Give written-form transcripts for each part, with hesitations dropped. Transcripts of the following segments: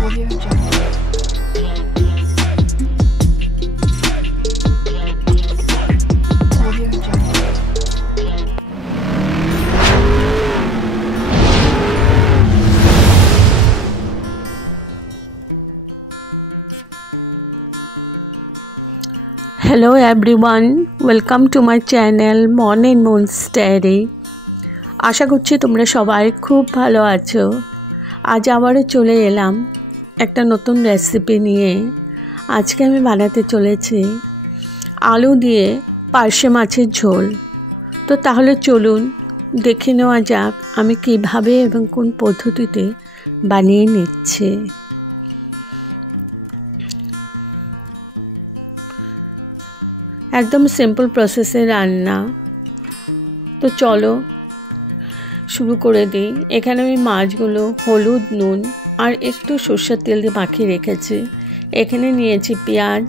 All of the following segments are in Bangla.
Audio Jungle. Audio Jungle. Hello everyone, welcome to my channel Morning Moon's Diary. আশা করছি তোমরা সবাই খুব ভালো আছো। আজ আবারও চলে এলাম একটা নতুন রেসিপি নিয়ে। আজকে আমি বানাতে চলেছি আলু দিয়ে পার্শে মাছের ঝোল। তো তাহলে চলুন দেখে নেওয়া যাক আমি কিভাবে এবং কোন পদ্ধতিতে বানিয়ে নিচ্ছি। একদম সিম্পল প্রসেসে রান্না। তো চলো শুরু করে দিই। এখানে আমি মাছগুলো হলুদ, নুন আর একটু সরষের তেল দিয়ে মাখিয়ে রেখেছি। এখানে নিয়েছি পেঁয়াজ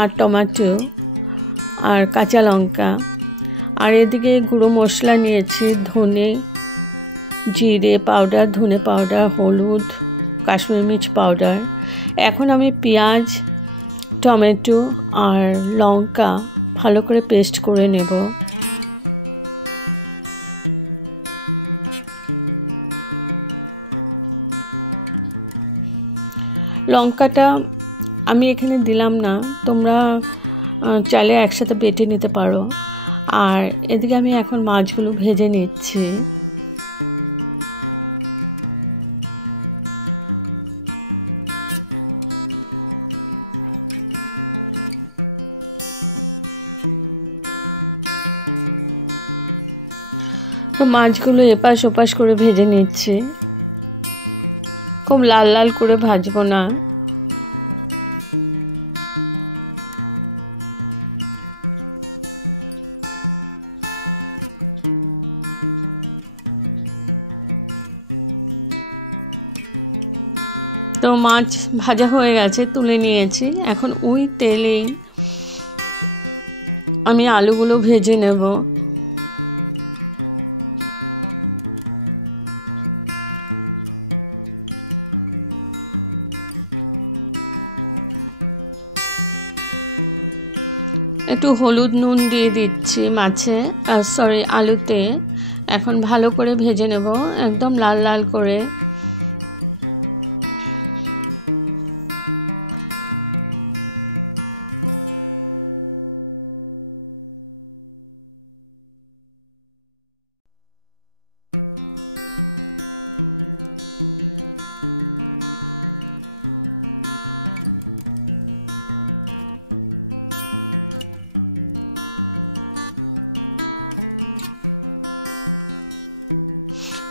আর টমেটো আর কাঁচা লঙ্কা, আর এদিকে গুঁড়ো মশলা নিয়েছি ধনে, জিরে পাউডার, ধনে পাউডার, হলুদ, কাশ্মীরি মির্চ পাউডার। এখন আমি পেঁয়াজ, টমেটো আর লঙ্কা ভালো করে পেস্ট করে নেব। লঙ্কাটা আমি এখানে দিলাম না, তোমরা চাইলে একসাথে বেটে নিতে পারো। আর এদিকে আমি এখন মাছগুলো ভেজে নিচ্ছি। তো মাছগুলো এপাশ ওপাশ করে ভেজে নিচ্ছি, খুব লাল লাল করে ভাজবো না। তো মাছ ভাজা হয়ে গেছে, তুলে নিয়েছি। এখন ওই তেলেই আমি আলুগুলো ভেজে নেব। একটু হলুদ নুন দিয়ে দিচ্ছি মাছে, আলুতে। এখন ভালো করে ভেজে নেব, একদম লাল লাল করে।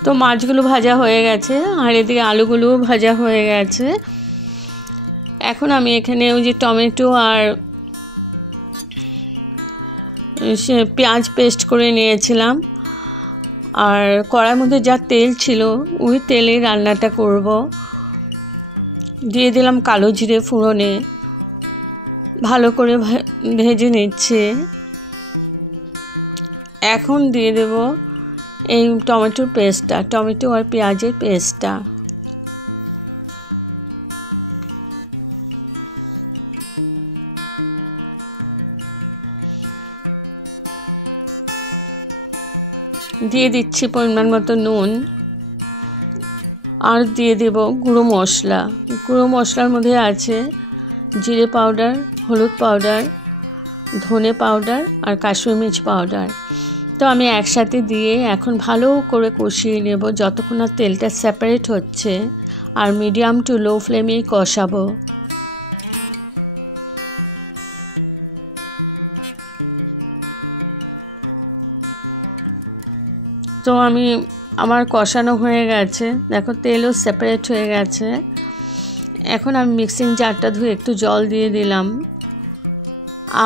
তো মাছগুলো ভাজা হয়ে গেছে আর এদিকে আলুগুলোও ভাজা হয়ে গেছে। এখন আমি এখানে ওই যে টমেটো আর পেঁয়াজ পেস্ট করে নিয়েছিলাম, আর কড়াইয়ের মধ্যে যা তেল ছিল ওই তেলে রান্নাটা করব। দিয়ে দিলাম কালো জিরে ফোড়নে, ভালো করে ভেজে নিচ্ছে। এখন দিয়ে দেব এই টমেটোর পেস্টটা, টমেটো আর পেঁয়াজের পেস্টটা। দিয়ে দিচ্ছি পরিমাণ মতো নুন, আর দিয়ে দেব গুঁড়ো মশলা। গুঁড়ো মশলার মধ্যে আছে জিরে পাউডার, হলুদ পাউডার, ধনে পাউডার আর কাশ্মীরি মির্চ পাউডার। তো আমি একসাথে দিয়ে এখন ভালো করে কষিয়ে নেব যতক্ষণ না তেলটা সেপারেট হচ্ছে, আর মিডিয়াম টু লো ফ্লেমেই কষাবো। তো আমার কষানো হয়ে গেছে, দেখো তেলও সেপারেট হয়ে গেছে। এখন আমি মিক্সিং জারটা ধুয়ে একটু জল দিয়ে দিলাম,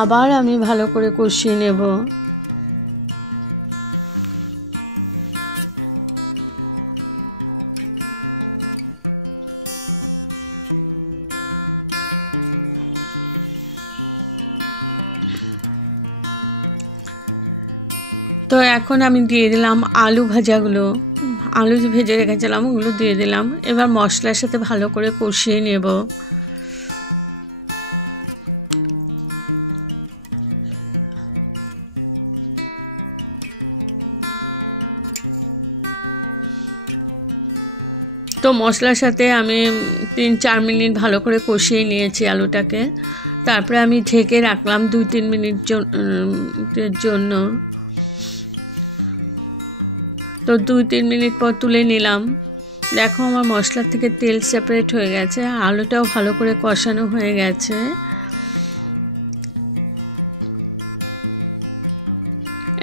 আবার আমি ভালো করে কষিয়ে নেব। তো এখন আমি দিয়ে দিলাম আলু ভাজাগুলো। আলু যে ভেজে রেখেছিলাম ওগুলো দিয়ে দিলাম। এবার মশলার সাথে ভালো করে কষিয়ে নেব। তো মশলার সাথে আমি 3-4 মিনিট ভালো করে কষিয়ে নিয়েছি আলুটাকে। তারপরে আমি ঢেকে রাখলাম 2-3 মিনিটের জন্য। তো 2-3 মিনিট পর তুলে নিলাম। দেখো আমার মশলার থেকে তেল সেপারেট হয়ে গেছে, আলুটাও ভালো করে কষানো হয়ে গেছে।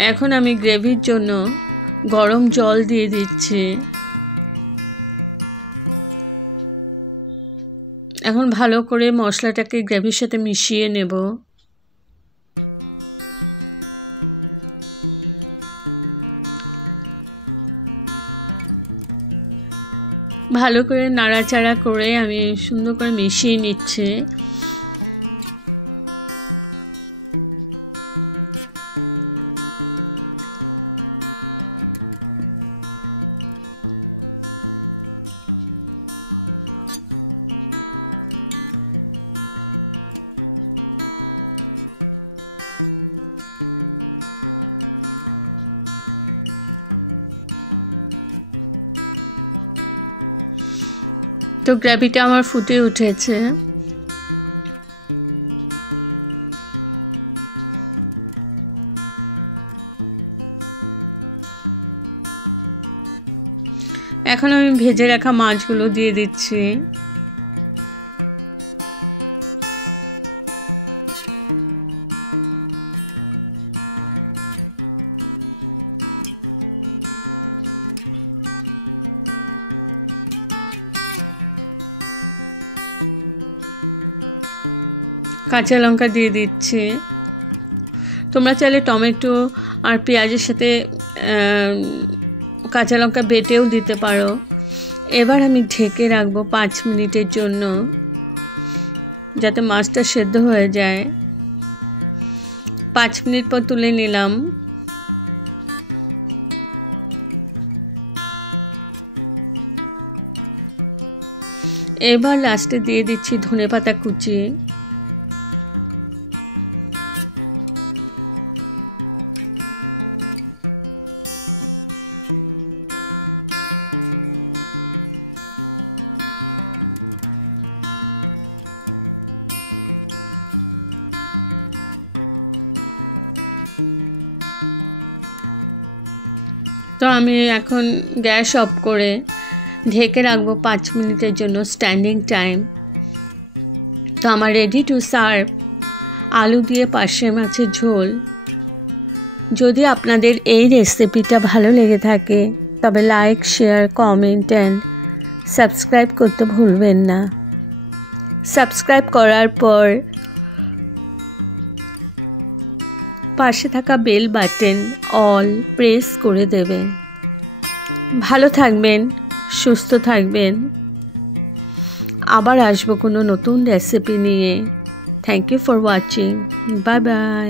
এখন আমি গ্রেভির জন্য গরম জল দিয়ে দিচ্ছি। এখন ভালো করে মশলাটাকে গ্রেভির সাথে মিশিয়ে নেব। ভালো করে নাড়াচাড়া করে আমি সুন্দর করে মিশিয়ে নিচ্ছি। তো গ্রেভিটা আমার ফুটে উঠেছে। এখন আমি ভেজে রাখা মাছগুলো দিয়ে দিচ্ছি। কাঁচা লঙ্কা দিয়ে দিচ্ছি। তোমরা চাইলে টমেটো আর পেঁয়াজের সাথে কাঁচা লঙ্কা বেটেও দিতে পারো। এবার আমি ঢেকে রাখবো 5 মিনিটের জন্য, যাতে মাছটা সেদ্ধ হয়ে যায়। 5 মিনিট পর তুলে নিলাম। এবার লাস্টে দিয়ে দিচ্ছি ধনেপাতা কুচি। তো আমি এখন গ্যাস অফ করে ঢেকে রাখবো 5 মিনিটের জন্য, স্ট্যান্ডিং টাইম। তো আমার রেডি টু সার্ভ আলু দিয়ে পার্শে মাছের ঝোল। যদি আপনাদের এই রেসিপিটা ভালো লেগে থাকে তবে like, share, comment and subscribe করতে ভুলবেন না। সাবস্ক্রাইব করার পর পাশে থাকা বেল বাটন অল প্রেস করে দেবেন। ভালো থাকবেন, সুস্থ থাকবেন। আবার আসবো কোনো নতুন রেসিপি নিয়ে। Thank you for watching. Bye by.